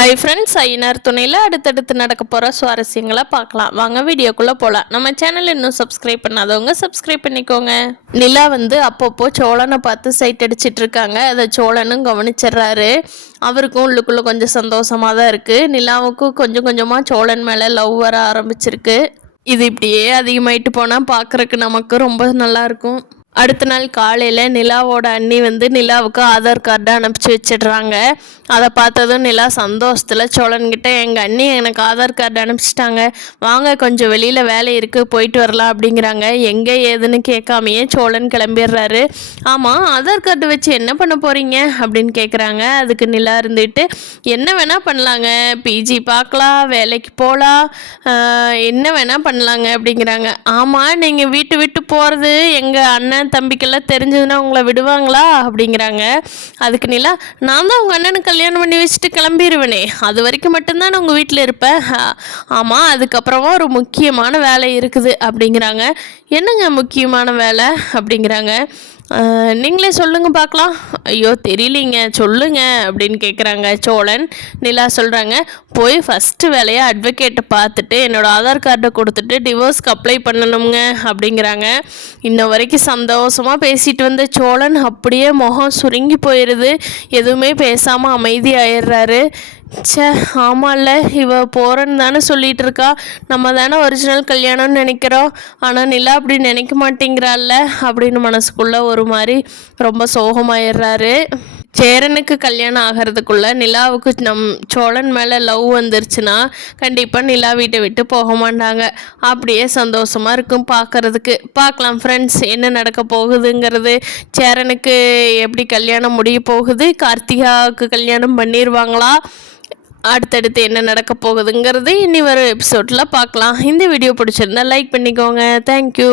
Hi friends, Ayyanar துணையில் அடுத்தடுத்து நடக்க போகிற சுவாரஸ்யங்களை பார்க்கலாம். வாங்க வீடியோக்குள்ளே போகலாம். நம்ம சேனல் இன்னும் சப்ஸ்கிரைப் பண்ணாதவங்க சப்ஸ்கிரைப் பண்ணிக்கோங்க. நிலா அப்பப்போ சோழனை பார்த்து சைட் அடிச்சிட்டு இருக்காங்க. அதை சோழனும் கவனிச்சிடுறாரு. அவருக்கும் உள்ளுக்குள்ளே கொஞ்சம் சந்தோஷமாக தான் இருக்குது. நிலாவுக்கும் கொஞ்சம் கொஞ்சமாக சோழன் மேலே லவ் வர ஆரம்பிச்சிருக்கு. இது இப்படியே அதிகமாயிட்டு போனால் பார்க்குறக்கு நமக்கு ரொம்ப நல்லாயிருக்கும். அடுத்த நாள் காலையில் நிலாவோட அண்ணி நிலாவுக்கு ஆதார் கார்டை அனுப்பிச்சி வச்சிடுறாங்க. அதை பார்த்ததும் நிலா சந்தோஷத்தில் சோழன்கிட்ட, எங்கள் அண்ணி எனக்கு ஆதார் கார்டு அனுப்பிச்சிட்டாங்க, வாங்க கொஞ்சம் வெளியில் வேலை இருக்குது போயிட்டு வரலாம் அப்படிங்கிறாங்க. எங்கே ஏதுன்னு கேட்காமையே சோழன் கிளம்பிடுறாரு. ஆமாம், ஆதார் கார்டு வச்சு என்ன பண்ண போகிறீங்க அப்படின்னு கேட்குறாங்க. அதுக்கு நிலா இருந்துட்டு, என்ன வேணால் பண்ணலாங்க, பிஜி பார்க்கலாம், வேலைக்கு போகலாம், என்ன வேணால் பண்ணலாங்க அப்படிங்கிறாங்க. ஆமாம், நீங்கள் வீட்டு விட்டு போகிறது எங்கள் அண்ணன் தம்பிக்கெல்லாம் தெரிஞ்சதுன்னா உங்களை விடுவாங்களா அப்படிங்கிறாங்க. அதுக்கு நிலா, நான் தான் உங்கள் அண்ணனுக்கு கல்யாணம் பண்ணி வச்சுட்டு கிளம்பிடுவேனே, அது வரைக்கும் மட்டும்தான் நான் உங்கள் வீட்டில் இருப்பேன். ஆமாம், அதுக்கப்புறமா ஒரு முக்கியமான வேலை இருக்குது அப்படிங்கிறாங்க. என்னங்க முக்கியமான வேலை அப்படிங்கிறாங்க. நீங்களே சொல்லுங்கள் பார்க்கலாம். ஐயோ தெரியலிங்க, சொல்லுங்க அப்படின்னு கேட்குறாங்க சோழன். நிலா சொல்கிறாங்க, போய் ஃபஸ்ட்டு வேலையாக அட்வொகேட்டை பார்த்துட்டு என்னோடய ஆதார் கார்டை கொடுத்துட்டு டிவோர்ஸ்க்கு அப்ளை பண்ணணுங்க அப்படிங்கிறாங்க. இன்ன வரைக்கும் சந்தோஷமாக பேசிட்டு வந்த சோழன் அப்படியே முகம் சுருங்கி போயிடுது. எதுவுமே பேசாமல் அமைதியாயிடுறாரு. சே, ஆமாம்ல, இவ போகிறேன்னு தானே சொல்லிகிட்டு இருக்கா, நம்ம தானே ஒரிஜினல் கல்யாணம்னு நினைக்கிறோம், ஆனால் நிலா அப்படி நினைக்க மாட்டேங்கிறாள்ல அப்படின்னு மனசுக்குள்ளே ஒரு மாதிரி ரொம்ப சோகமாயிடுறாரு. சேரனுக்கு கல்யாணம் ஆகிறதுக்குள்ளே நிலாவுக்கு சோழன் மேலே லவ் வந்துருச்சுன்னா கண்டிப்பாக நிலா வீட்டை விட்டு போக மாட்டாங்க. அப்படியே சந்தோஷமாக இருக்கும் பார்க்குறதுக்கு. பார்க்கலாம் ஃப்ரெண்ட்ஸ், என்ன நடக்க போகுதுங்கிறது. சேரனுக்கு எப்படி கல்யாணம் முடிய போகுது, கார்த்திகாவுக்கு கல்யாணம் பண்ணிடுவாங்களா, அடுத்தடுத்து என்ன நடக்க போகுதுங்கிறது இனி வரும் எபிசோடில் பார்க்கலாம். இந்த வீடியோ பிடிச்சிருந்தா லைக் பண்ணிக்கோங்க. தேங்க்யூ.